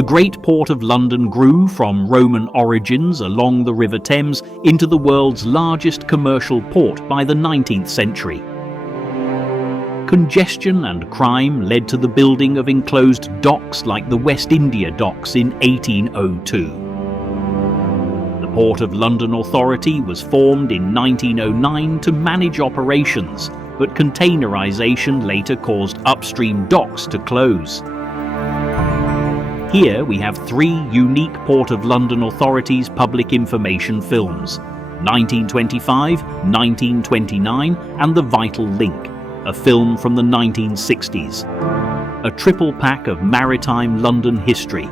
The great port of London grew from Roman origins along the River Thames into the world's largest commercial port by the 19th century. Congestion and crime led to the building of enclosed docks like the West India Docks in 1802. The Port of London Authority was formed in 1909 to manage operations, but containerization later caused upstream docks to close. Here we have three unique Port of London Authority's public information films: 1925, 1929 and The Vital Link, a film from the 1960s. A triple pack of maritime London history.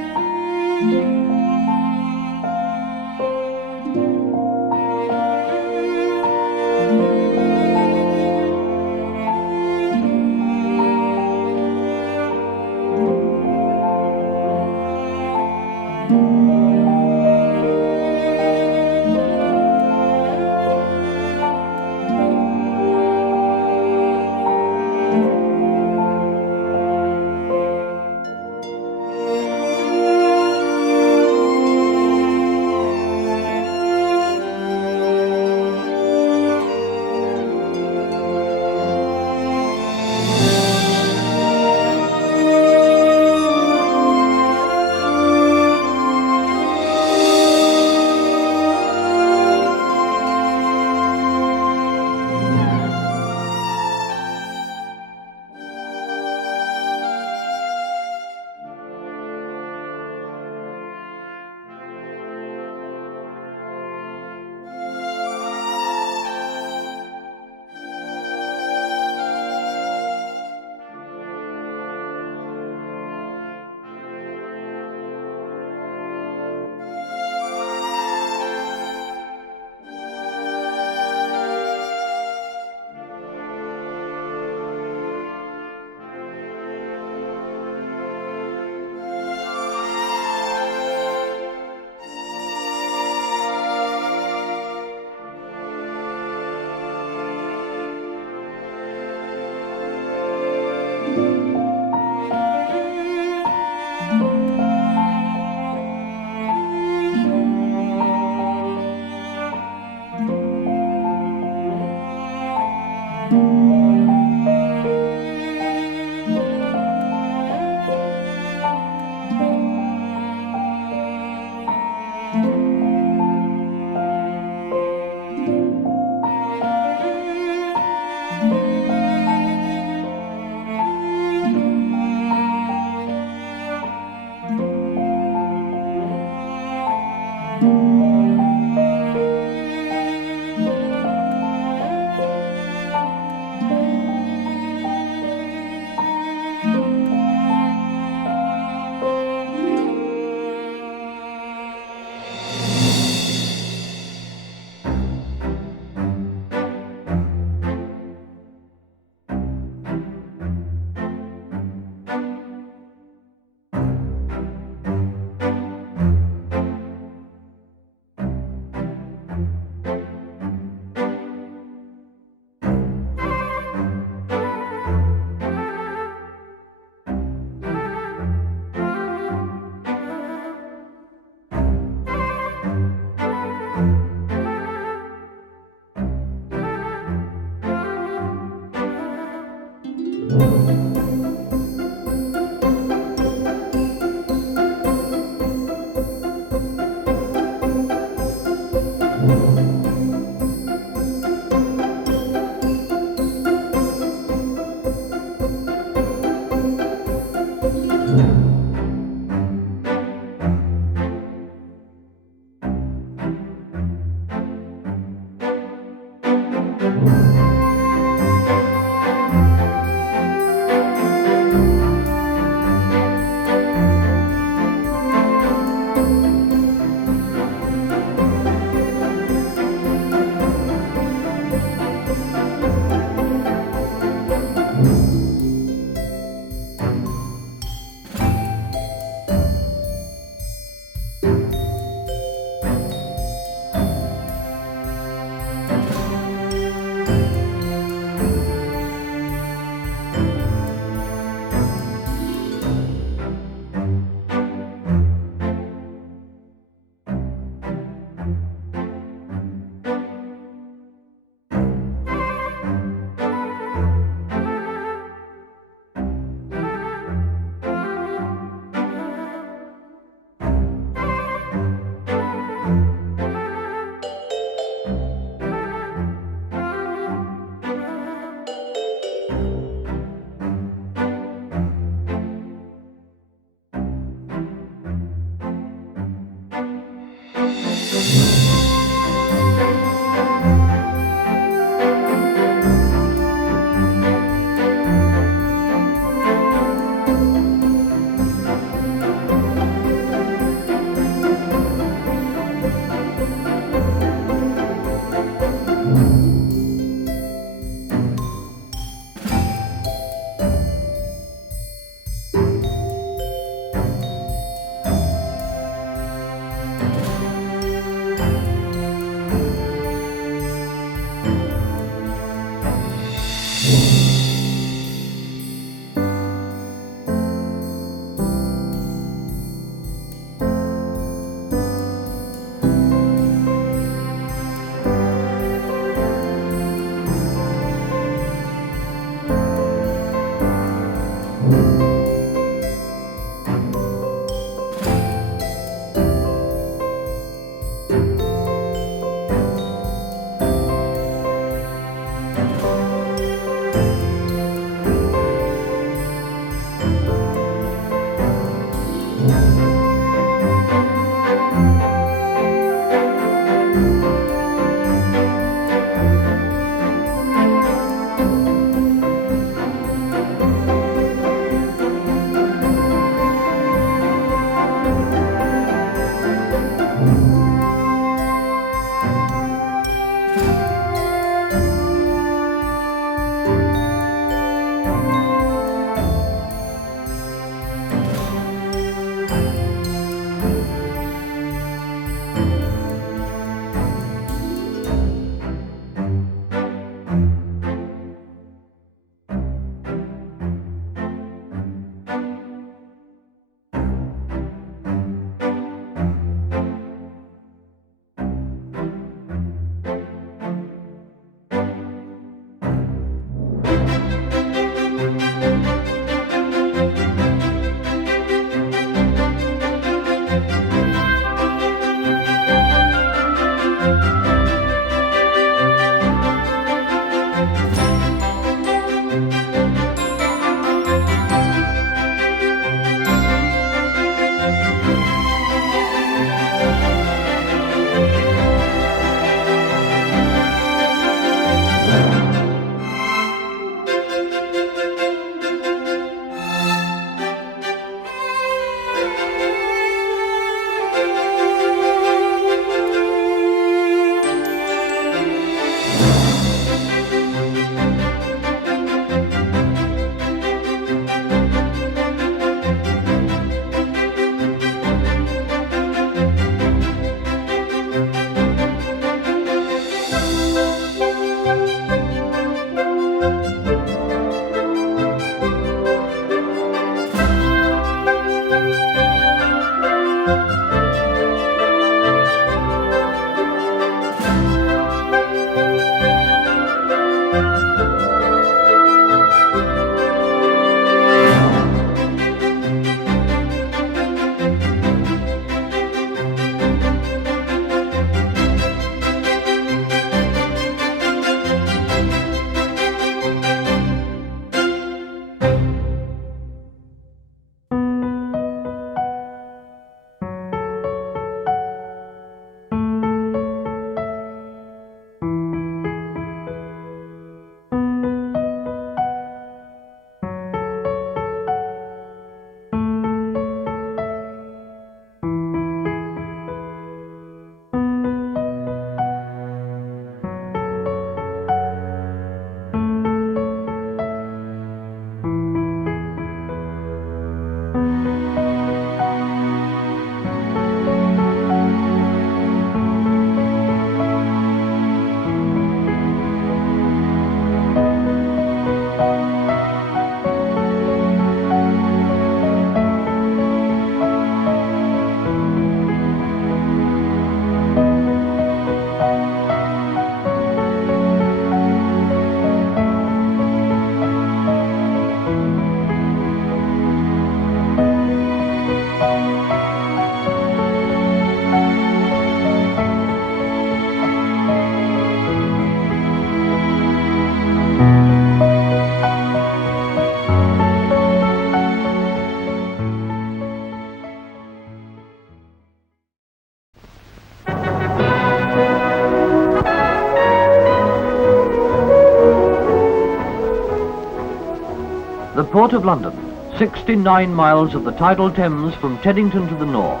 Port of London, 69 miles of the tidal Thames from Teddington to the north,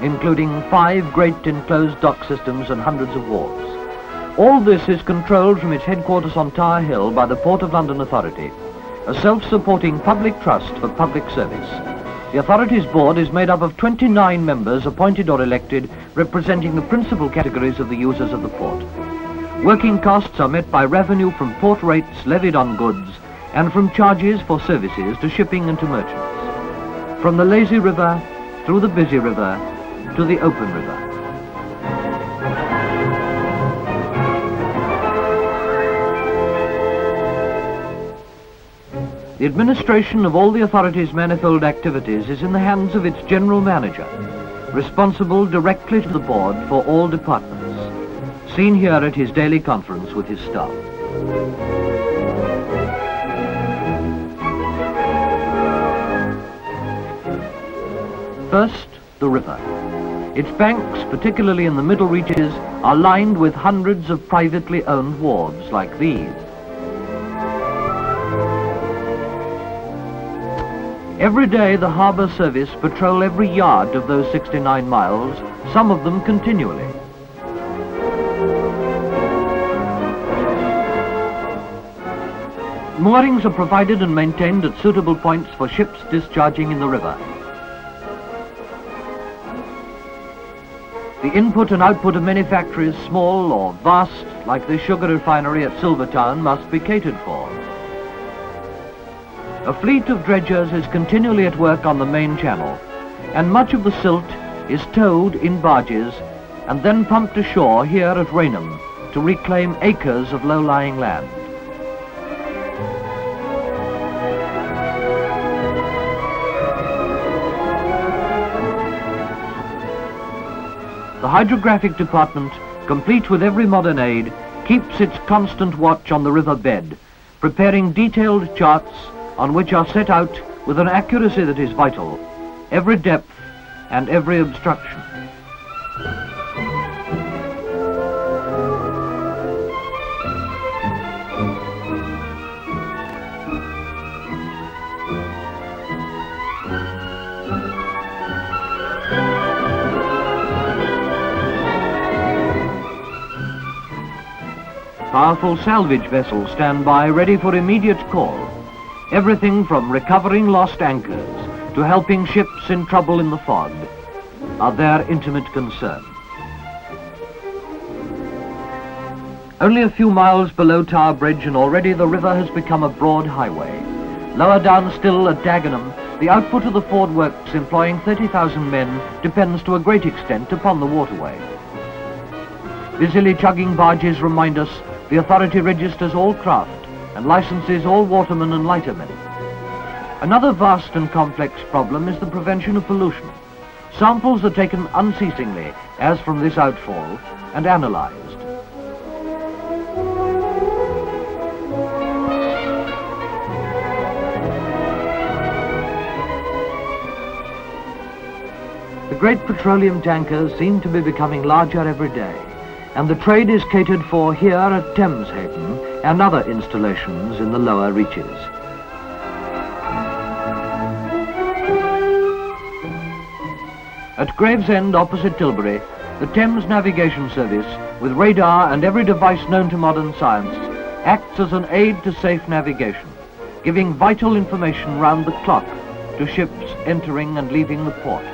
including 5 great enclosed dock systems and hundreds of wharves. All this is controlled from its headquarters on Tower Hill by the Port of London Authority, a self-supporting public trust for public service. The authority's board is made up of 29 members appointed or elected, representing the principal categories of the users of the port. Working costs are met by revenue from port rates levied on goods and from charges for services to shipping and to merchants. From the lazy river, through the busy river, to the open river. The administration of all the authority's manifold activities is in the hands of its general manager, responsible directly to the board for all departments, seen here at his daily conference with his staff. First, the river. Its banks, particularly in the middle reaches, are lined with hundreds of privately owned wharves like these. Every day the harbour service patrol every yard of those 69 miles, some of them continually. Moorings are provided and maintained at suitable points for ships discharging in the river. The input and output of many factories, small or vast, like the sugar refinery at Silvertown, must be catered for. A fleet of dredgers is continually at work on the main channel, and much of the silt is towed in barges and then pumped ashore here at Rainham to reclaim acres of low-lying land. The hydrographic department, complete with every modern aid, keeps its constant watch on the river bed, preparing detailed charts on which are set out, with an accuracy that is vital, every depth and every obstruction. Powerful salvage vessels stand by ready for immediate call. Everything from recovering lost anchors to helping ships in trouble in the fog are their intimate concern. Only a few miles below Tower Bridge and already the river has become a broad highway. Lower down still at Dagenham, the output of the Ford Works, employing 30,000 men, depends to a great extent upon the waterway. Busily chugging barges remind us the authority registers all craft and licenses all watermen and lightermen. Another vast and complex problem is the prevention of pollution. Samples are taken unceasingly, as from this outfall, and analysed. The great petroleum tankers seem to be becoming larger every day, and the trade is catered for here at Thames Haven and other installations in the lower reaches. At Gravesend, opposite Tilbury, the Thames Navigation Service, with radar and every device known to modern science, acts as an aid to safe navigation, giving vital information round the clock to ships entering and leaving the port.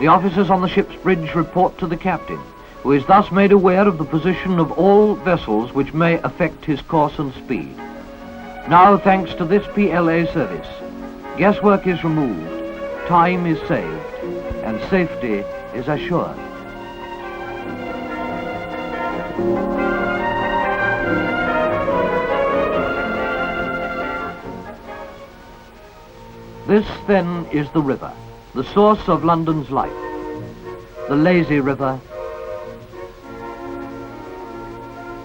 The officers on the ship's bridge report to the captain, who is thus made aware of the position of all vessels which may affect his course and speed. Now, thanks to this PLA service, guesswork is removed, time is saved, and safety is assured. This, then, is the river, the source of London's life, the lazy river,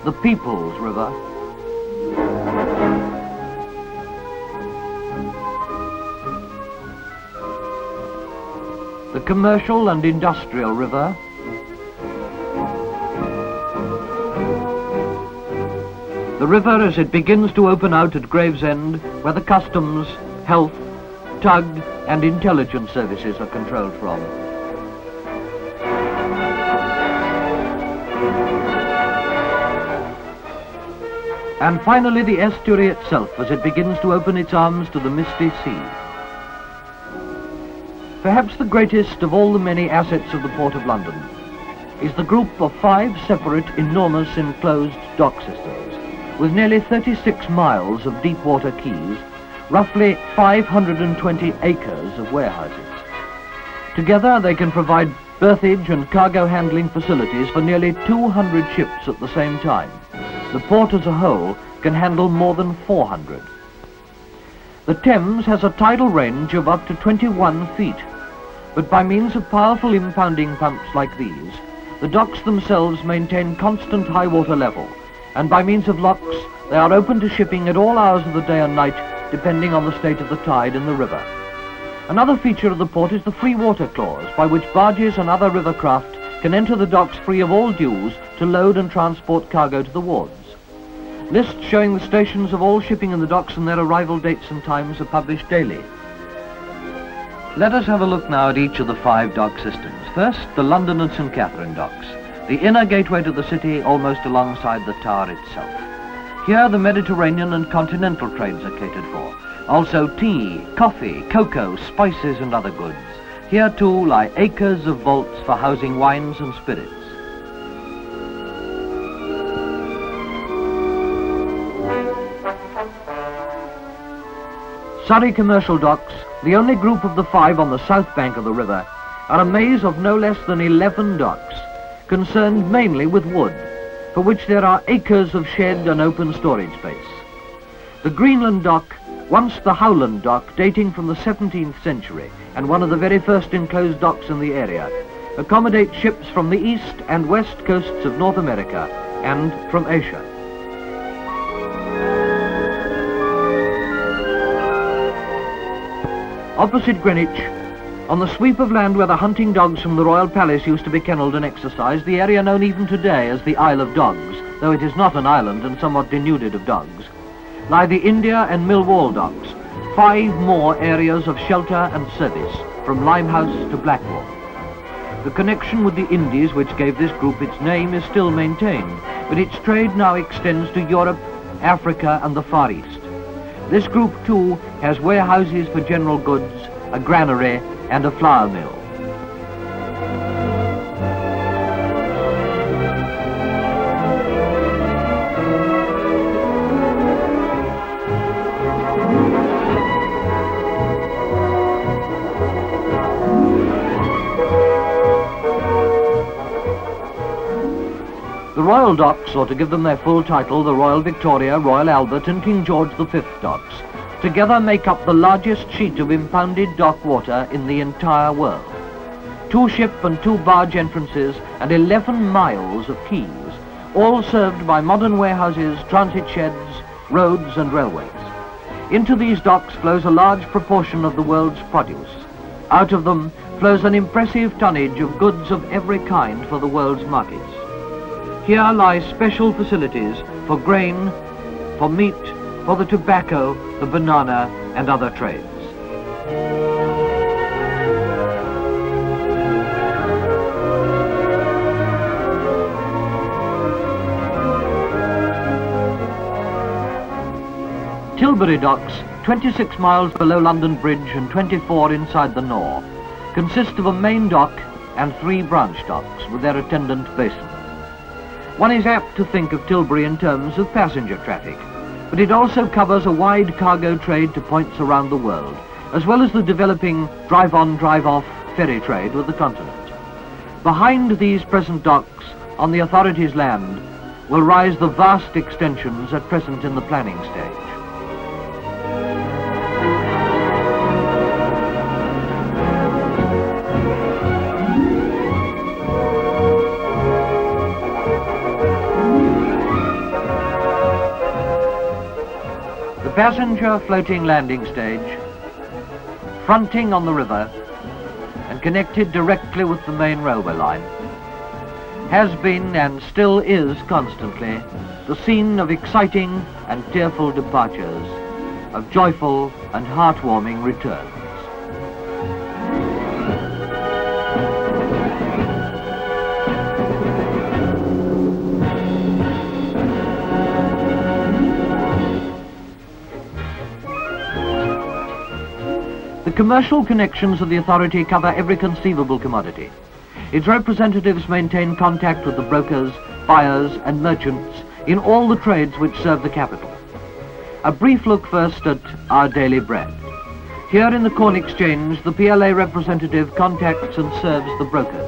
the people's river, commercial and industrial river, the river as it begins to open out at Gravesend, where the customs, health, tug and intelligence services are controlled from. And finally the estuary itself as it begins to open its arms to the misty sea. Perhaps the greatest of all the many assets of the Port of London is the group of 5 separate enormous enclosed dock systems with nearly 36 miles of deep water quays, roughly 520 acres of warehouses. Together they can provide berthage and cargo handling facilities for nearly 200 ships at the same time. The port as a whole can handle more than 400. The Thames has a tidal range of up to 21 feet, but by means of powerful impounding pumps like these, the docks themselves maintain constant high water level, and by means of locks they are open to shipping at all hours of the day and night, depending on the state of the tide in the river. Another feature of the port is the free water clause, by which barges and other river craft can enter the docks free of all dues to load and transport cargo to the wards. Lists showing the stations of all shipping in the docks and their arrival dates and times are published daily. Let us have a look now at each of the 5 dock systems. First, the London and St. Catherine docks, the inner gateway to the city almost alongside the tower itself. Here the Mediterranean and continental trades are catered for. Also tea, coffee, cocoa, spices and other goods. Here too lie acres of vaults for housing wines and spirits. Surrey commercial docks, the only group of the 5 on the south bank of the river, are a maze of no less than 11 docks, concerned mainly with wood, for which there are acres of shed and open storage space. The Greenland dock, once the Howland dock, dating from the 17th century, and one of the very first enclosed docks in the area, accommodates ships from the east and west coasts of North America and from Asia. Opposite Greenwich, on the sweep of land where the hunting dogs from the Royal Palace used to be kennelled and exercised, the area known even today as the Isle of Dogs, though it is not an island and somewhat denuded of dogs, lie the India and Millwall docks, 5 more areas of shelter and service, from Limehouse to Blackwall. The connection with the Indies, which gave this group its name, is still maintained, but its trade now extends to Europe, Africa and the Far East. This group too has warehouses for general goods, a granary and a flour mill. The Royal Docks, or to give them their full title, the Royal Victoria, Royal Albert and King George V docks, together make up the largest sheet of impounded dock water in the entire world. 2 ship and 2 barge entrances and 11 miles of quays, all served by modern warehouses, transit sheds, roads and railways. Into these docks flows a large proportion of the world's produce. Out of them flows an impressive tonnage of goods of every kind for the world's markets. Here lie special facilities for grain, for meat, for the tobacco, the banana and other trades. Tilbury docks, 26 miles below London Bridge and 24 inside the Nore, consist of a main dock and 3 branch docks with their attendant basins. One is apt to think of Tilbury in terms of passenger traffic, but it also covers a wide cargo trade to points around the world, as well as the developing drive-on, drive-off ferry trade with the continent. Behind these present docks, on the authorities' land, will rise the vast extensions at present in the planning stage. Passenger floating landing stage, fronting on the river, and and connected directly with the main railway line. Has been and still is constantly the scene of exciting and tearful departures, of joyful and heartwarming returns. The commercial connections of the authority cover every conceivable commodity. Its representatives maintain contact with the brokers, buyers and merchants in all the trades which serve the capital. A brief look first at our daily bread. Here in the Corn Exchange, the PLA representative contacts and serves the brokers.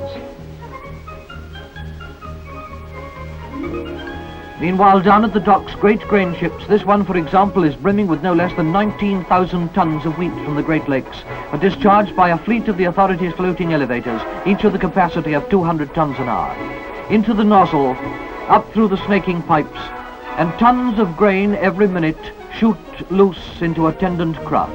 Meanwhile, down at the docks, great grain ships, this one, for example, is brimming with no less than 19,000 tons of wheat from the Great Lakes, are discharged by a fleet of the authority's floating elevators, each of the capacity of 200 tons an hour. Into the nozzle, up through the snaking pipes, and tons of grain every minute shoot loose into attendant craft.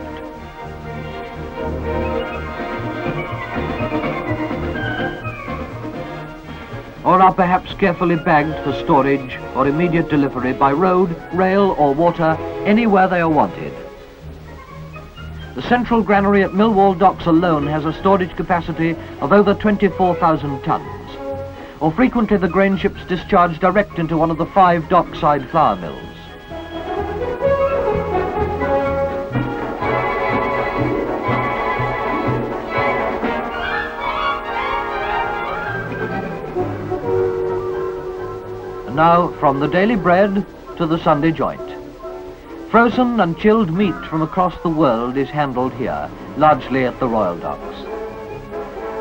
Or are perhaps carefully bagged for storage or immediate delivery by road, rail or water, anywhere they are wanted. The central granary at Millwall Docks alone has a storage capacity of over 24,000 tons. Or frequently the grain ships discharge direct into one of the 5 dockside flour mills. Now, from the daily bread to the Sunday joint. Frozen and chilled meat from across the world is handled here, largely at the Royal Docks.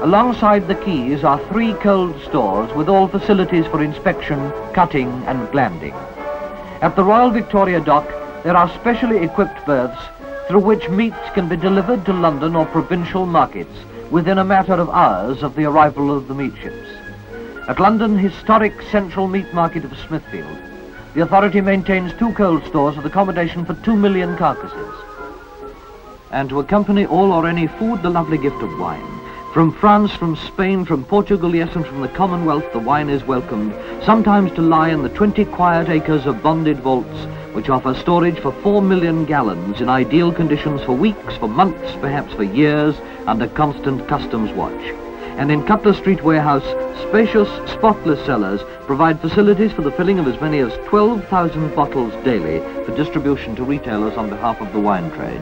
Alongside the quays are 3 cold stores with all facilities for inspection, cutting and blanding. At the Royal Victoria Dock, there are specially equipped berths through which meat can be delivered to London or provincial markets within a matter of hours of the arrival of the meat ships. At London historic central meat market of Smithfield, the authority maintains 2 cold stores with accommodation for 2 million carcasses. And to accompany all or any food, the lovely gift of wine. From France, from Spain, from Portugal, yes, and from the Commonwealth, the wine is welcomed, sometimes to lie in the 20 quiet acres of bonded vaults, which offer storage for 4 million gallons in ideal conditions for weeks, for months, perhaps for years, under constant customs watch. And in Cutler Street warehouse, spacious, spotless cellars provide facilities for the filling of as many as 12,000 bottles daily for distribution to retailers on behalf of the wine trade.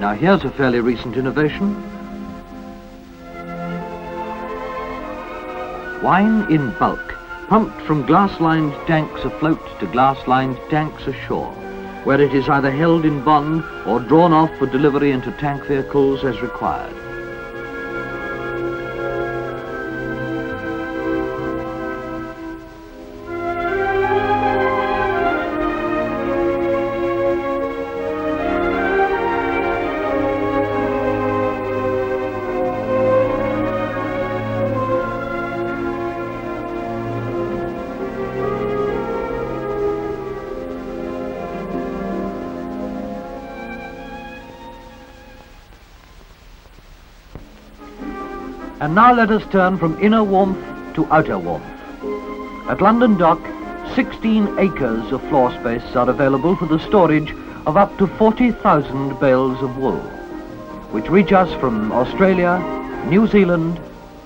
Now here's a fairly recent innovation. Wine in bulk, pumped from glass-lined tanks afloat to glass-lined tanks ashore, where it is either held in bond or drawn off for delivery into tank vehicles as required. And now let us turn from inner warmth to outer warmth. At London Dock, 16 acres of floor space are available for the storage of up to 40,000 bales of wool, which reach us from Australia, New Zealand,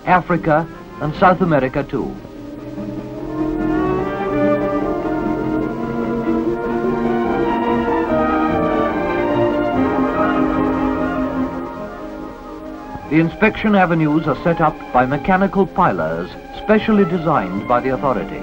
Africa and South America too. The inspection avenues are set up by mechanical pilers specially designed by the authority.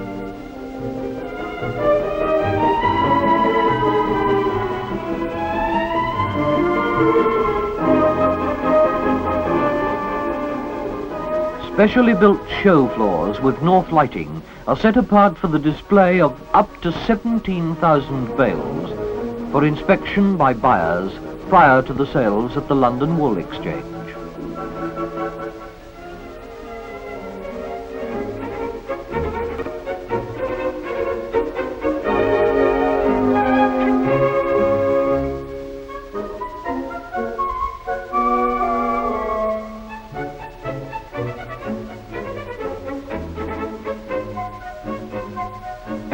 Specially built show floors with north lighting are set apart for the display of up to 17,000 bales for inspection by buyers prior to the sales at the London Wool Exchange.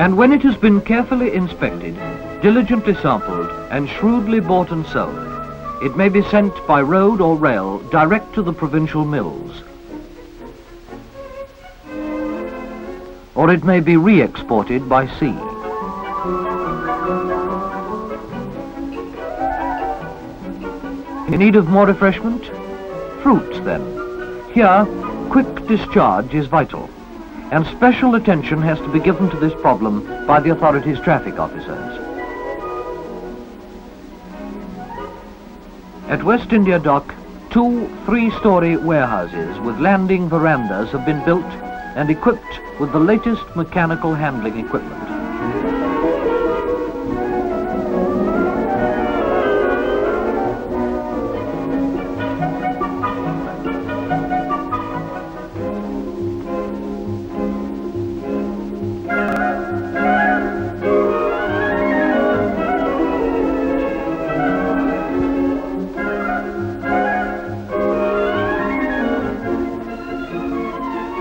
And when it has been carefully inspected, diligently sampled, and shrewdly bought and sold, it may be sent by road or rail direct to the provincial mills. Or it may be re-exported by sea. In need of more refreshment? Fruits, then. Here, quick discharge is vital, and special attention has to be given to this problem by the authorities' traffic officers. At West India Dock, 2 3-story warehouses with landing verandas have been built and equipped with the latest mechanical handling equipment.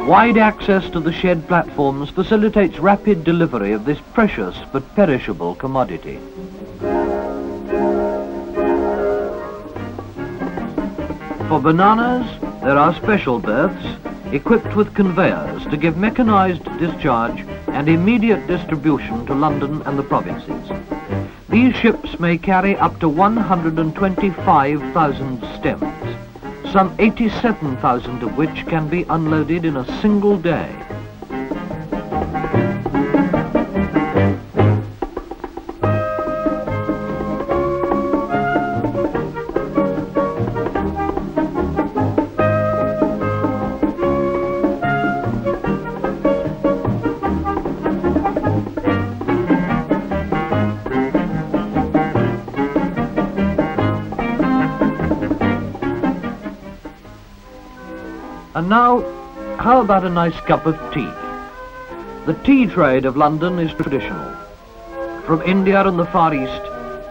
Wide access to the shed platforms facilitates rapid delivery of this precious but perishable commodity. For bananas, there are special berths equipped with conveyors to give mechanized discharge and immediate distribution to London and the provinces. These ships may carry up to 125,000 stems, some 87,000 of which can be unloaded in a single day. And now, how about a nice cup of tea? The tea trade of London is traditional. From India and the Far East,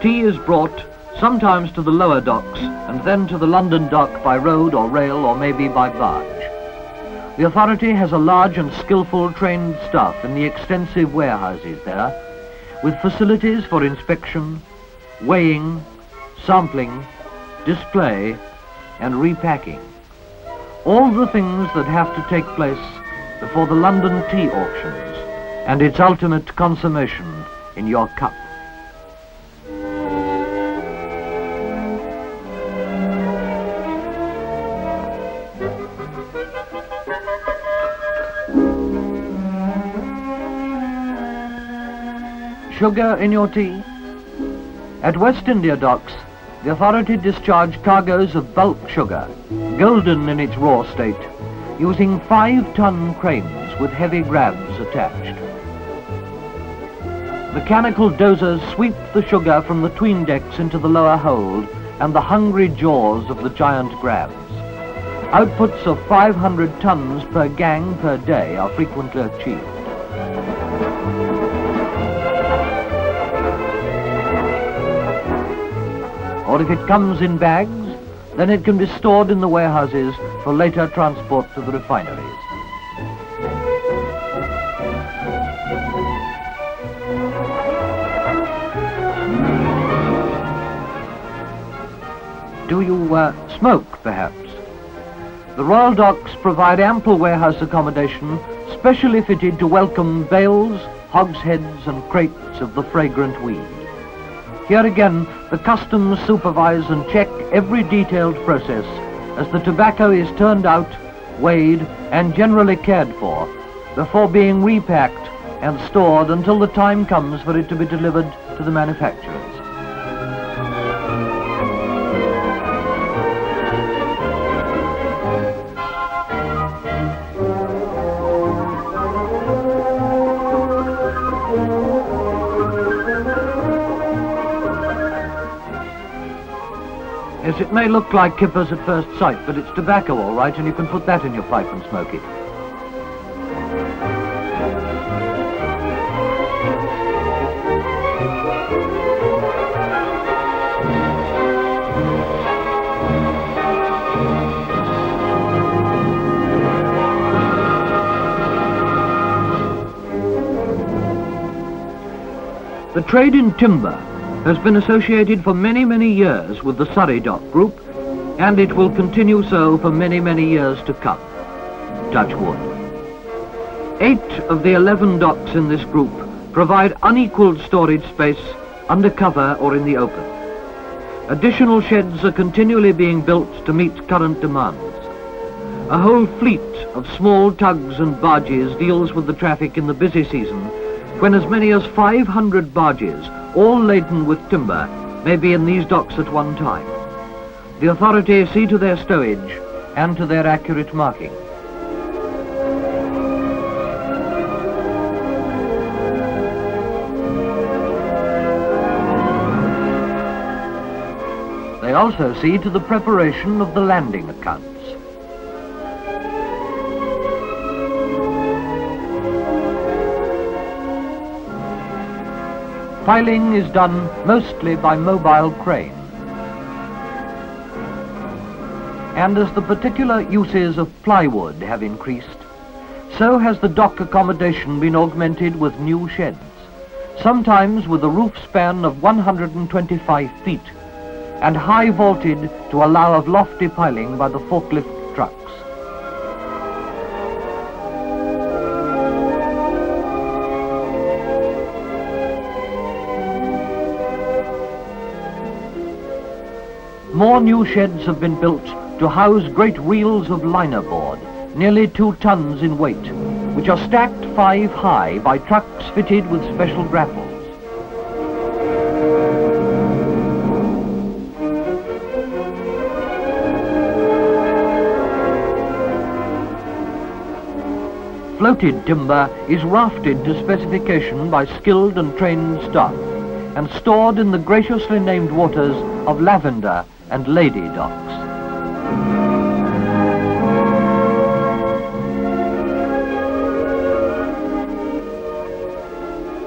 tea is brought sometimes to the lower docks and then to the London dock by road or rail or maybe by barge. The authority has a large and skillful trained staff in the extensive warehouses there, with facilities for inspection, weighing, sampling, display, and repacking. All the things that have to take place before the London tea auctions and its ultimate consummation in your cup. Sugar in your tea? At West India Docks, the authority discharged cargoes of bulk sugar, golden in its raw state, using 5-ton cranes with heavy grabs attached. Mechanical dozers sweep the sugar from the 'tween decks into the lower hold and the hungry jaws of the giant grabs. Outputs of 500 tons per gang per day are frequently achieved. Or if it comes in bags, then it can be stored in the warehouses for later transport to the refineries. Do you smoke, perhaps? The Royal Docks provide ample warehouse accommodation specially fitted to welcome bales, hogsheads and crates of the fragrant weed. Here again, the customs supervise and check every detailed process as the tobacco is turned out, weighed, and generally cared for before being repacked and stored until the time comes for it to be delivered to the manufacturers. Yes, it may look like kippers at first sight, but it's tobacco all right, and you can put that in your pipe and smoke it. The trade in timber has been associated for many, many years with the Surrey Dock Group, and it will continue so for many, many years to come. Touch wood. 8 of the 11 docks in this group provide unequalled storage space under cover or in the open. Additional sheds are continually being built to meet current demands. A whole fleet of small tugs and barges deals with the traffic in the busy season, when as many as 500 barges, all laden with timber, may be in these docks at one time. The authorities see to their stowage and to their accurate marking. They also see to the preparation of the landing accounts. Piling is done mostly by mobile crane. And as the particular uses of plywood have increased, so has the dock accommodation been augmented with new sheds, sometimes with a roof span of 125 feet, and high vaulted to allow of lofty piling by the forklift trucks. More new sheds have been built to house great reels of liner board, nearly 2 tons in weight, which are stacked 5 high by trucks fitted with special grapples. Floated timber is rafted to specification by skilled and trained staff and stored in the graciously named waters of Lavender and Lady docks.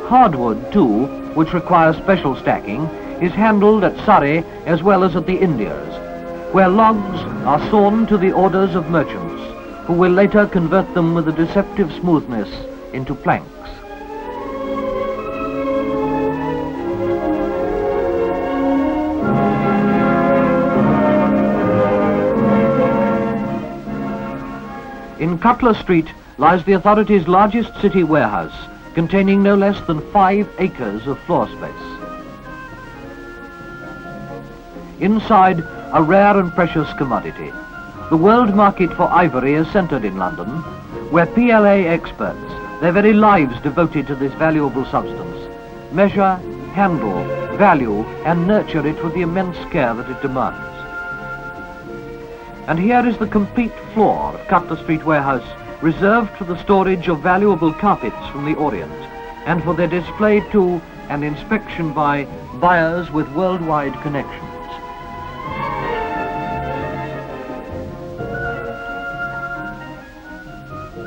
Hardwood, too, which requires special stacking, is handled at Surrey as well as at the Indias, where logs are sawn to the orders of merchants, who will later convert them with a deceptive smoothness into planks. In Cutler Street lies the authorities' largest city warehouse, containing no less than 5 acres of floor space. Inside, a rare and precious commodity. The world market for ivory is centred in London, where PLA experts, their very lives devoted to this valuable substance, measure, handle, value, and nurture it with the immense care that it demands. And here is the complete floor of Cutler Street warehouse, reserved for the storage of valuable carpets from the Orient, and for their display to and inspection by buyers with worldwide connections.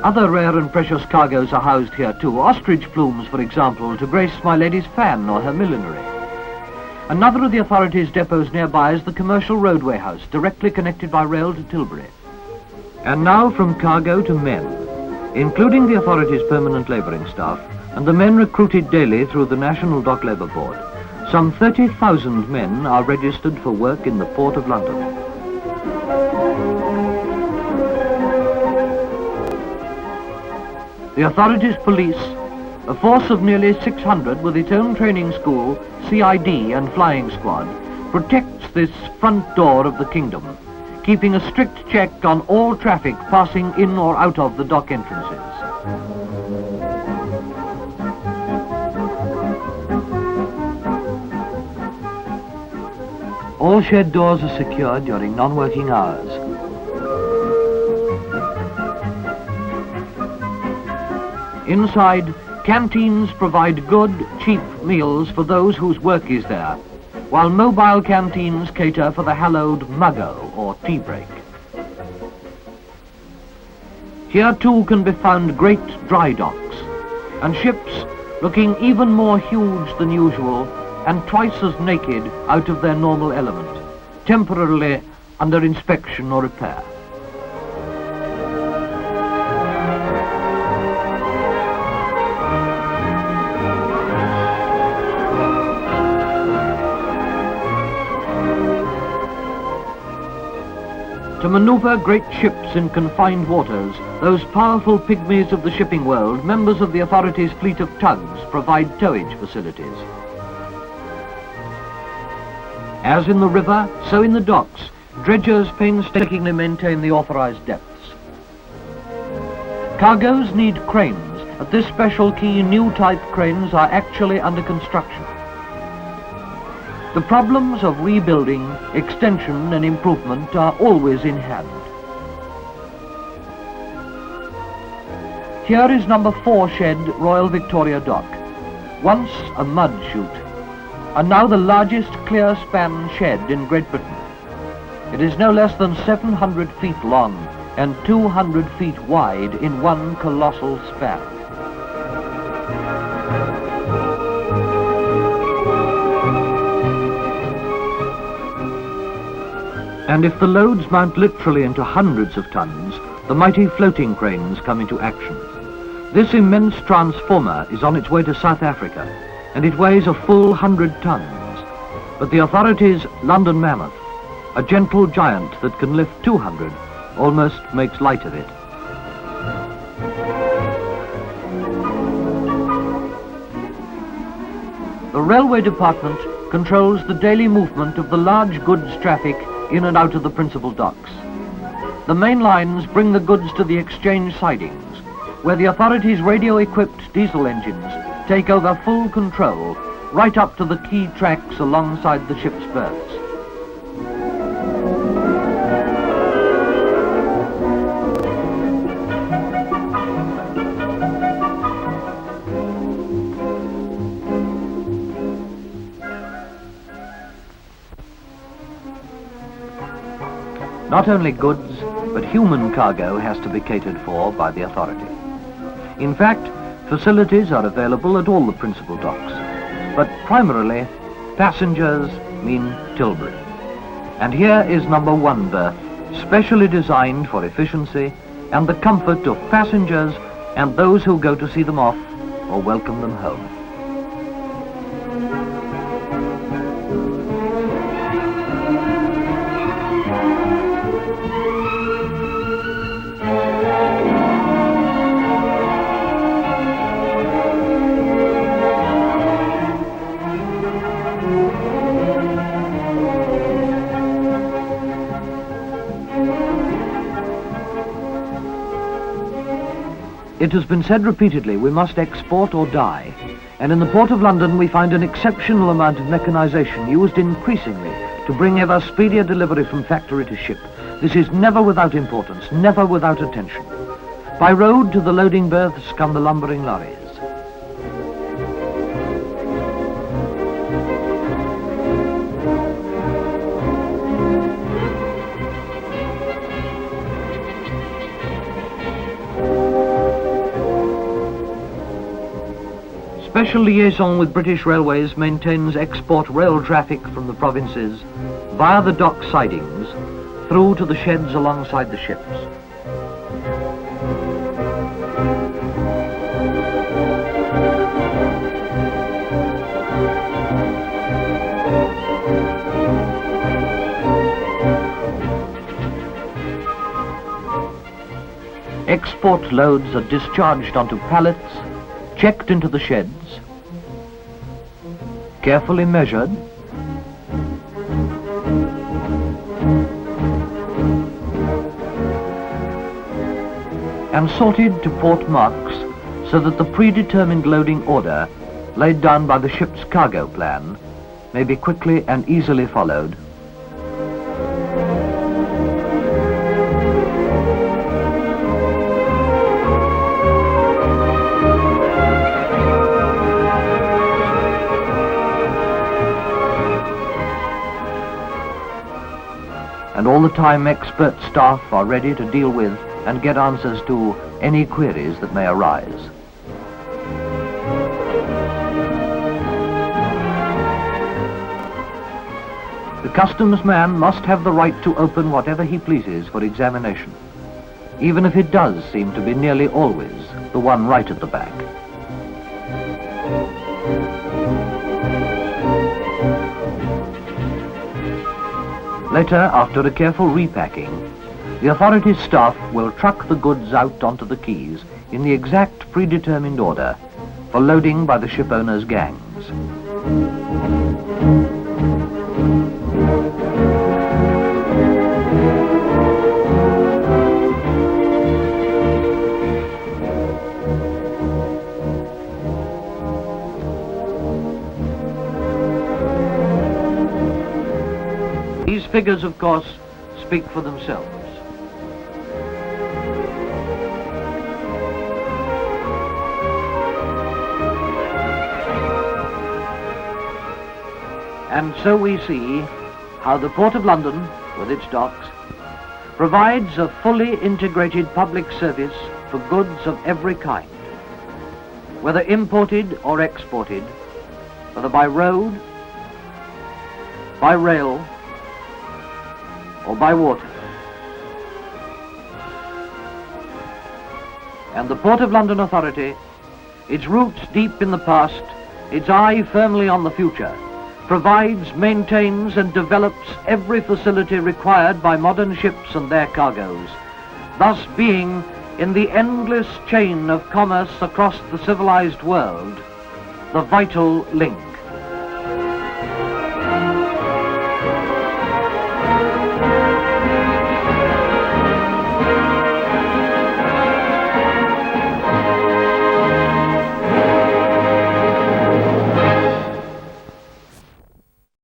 Other rare and precious cargoes are housed here too. Ostrich plumes, for example, to grace my lady's fan or her millinery. Another of the authorities' depots nearby is the Commercial Roadway House, directly connected by rail to Tilbury. And now from cargo to men, including the authorities' permanent labouring staff and the men recruited daily through the National Dock Labour Board. Some 30,000 men are registered for work in the Port of London. The authorities' police, a force of nearly 600 with its own training school, CID and flying squad, protects this front door of the kingdom, keeping a strict check on all traffic passing in or out of the dock entrances. All shed doors are secured during non-working hours. Inside, canteens provide good, cheap meals for those whose work is there, while mobile canteens cater for the hallowed muggo or tea break. Here too can be found great dry docks, and ships looking even more huge than usual and twice as naked out of their normal element, temporarily under inspection or repair. To maneuver great ships in confined waters, those powerful pygmies of the shipping world, members of the authorities' fleet of tugs, provide towage facilities. As in the river, so in the docks, dredgers painstakingly maintain the authorized depths. Cargoes need cranes. At this special quay, new type cranes are actually under construction. The problems of rebuilding, extension and improvement are always in hand. Here is number 4 shed, Royal Victoria Dock, once a mud chute, and now the largest clear span shed in Great Britain. It is no less than 700 feet long and 200 feet wide in one colossal span. And if the loads mount literally into hundreds of tons, the mighty floating cranes come into action. This immense transformer is on its way to South Africa, and it weighs a full 100 tons. But the authorities' London Mammoth, a gentle giant that can lift 200, almost makes light of it. The railway department controls the daily movement of the large goods traffic in and out of the principal docks. The main lines bring the goods to the exchange sidings, where the authorities' radio-equipped diesel engines take over full control right up to the key tracks alongside the ship's berths. Not only goods, but human cargo has to be catered for by the authority. In fact, facilities are available at all the principal docks, but primarily, passengers mean Tilbury. And here is number 1 berth, specially designed for efficiency and the comfort of passengers and those who go to see them off or welcome them home. It has been said repeatedly, we must export or die. And in the Port of London we find an exceptional amount of mechanization used increasingly to bring ever speedier delivery from factory to ship. This is never without importance, never without attention. By road to the loading berths come the lumbering lorries. Special liaison with British Railways maintains export rail traffic from the provinces via the dock sidings through to the sheds alongside the ships. Export loads are discharged onto pallets, checked into the sheds, carefully measured, and sorted to port marks so that the predetermined loading order laid down by the ship's cargo plan may be quickly and easily followed. And all the time expert staff are ready to deal with and get answers to any queries that may arise. The customs man must have the right to open whatever he pleases for examination, even if it does seem to be nearly always the one right at the back. Later, after a careful repacking, The authority's staff will truck the goods out onto the quays in the exact predetermined order for loading by the ship owners' gangs. These figures, of course, speak for themselves. And so we see how the Port of London, with its docks, provides a fully integrated public service for goods of every kind, whether imported or exported, whether by road, by rail, or by water. And the Port of London Authority, its roots deep in the past, its eye firmly on the future, provides, maintains and develops every facility required by modern ships and their cargoes, thus being, in the endless chain of commerce across the civilized world, the vital link.